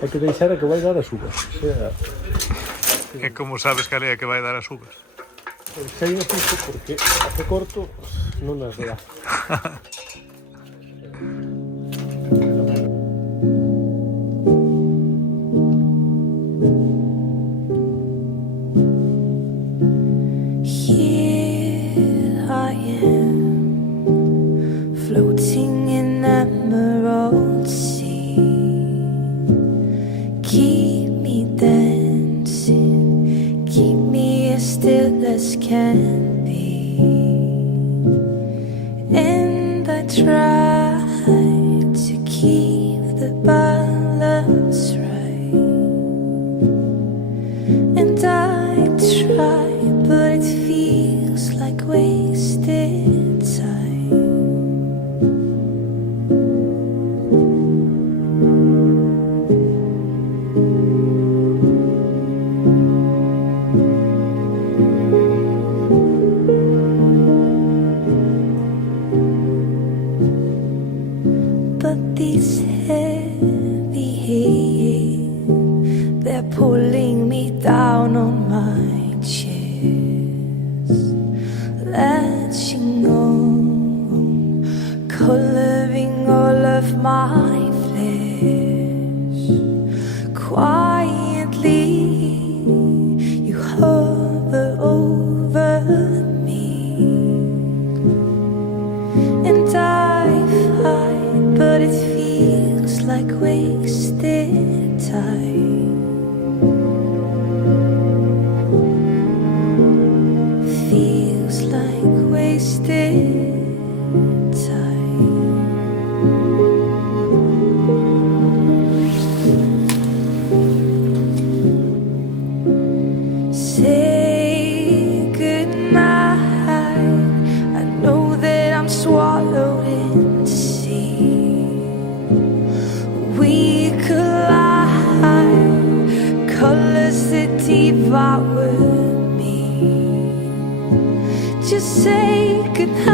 Hai que deixar a que vai dar as uvas. Xa, E como sabes cal é a que vai dar as uvas? sei no piso porque a que corto non as dá. Here I am, floating in emerald sea. Keep me dancing, keep me as still as can be. And I try to keep the balance right. And I try, but it feels like wasted time. But these heavy hands, they're pulling me down on my chest, latching on, coloring all of my flesh. Quietly, you hover over me, and I fight, but it feels like wasted time. Feels like wasted time. Say goodnight. I know that I'm swallowed in sea. We collide, colors that devour me. Just say goodnight.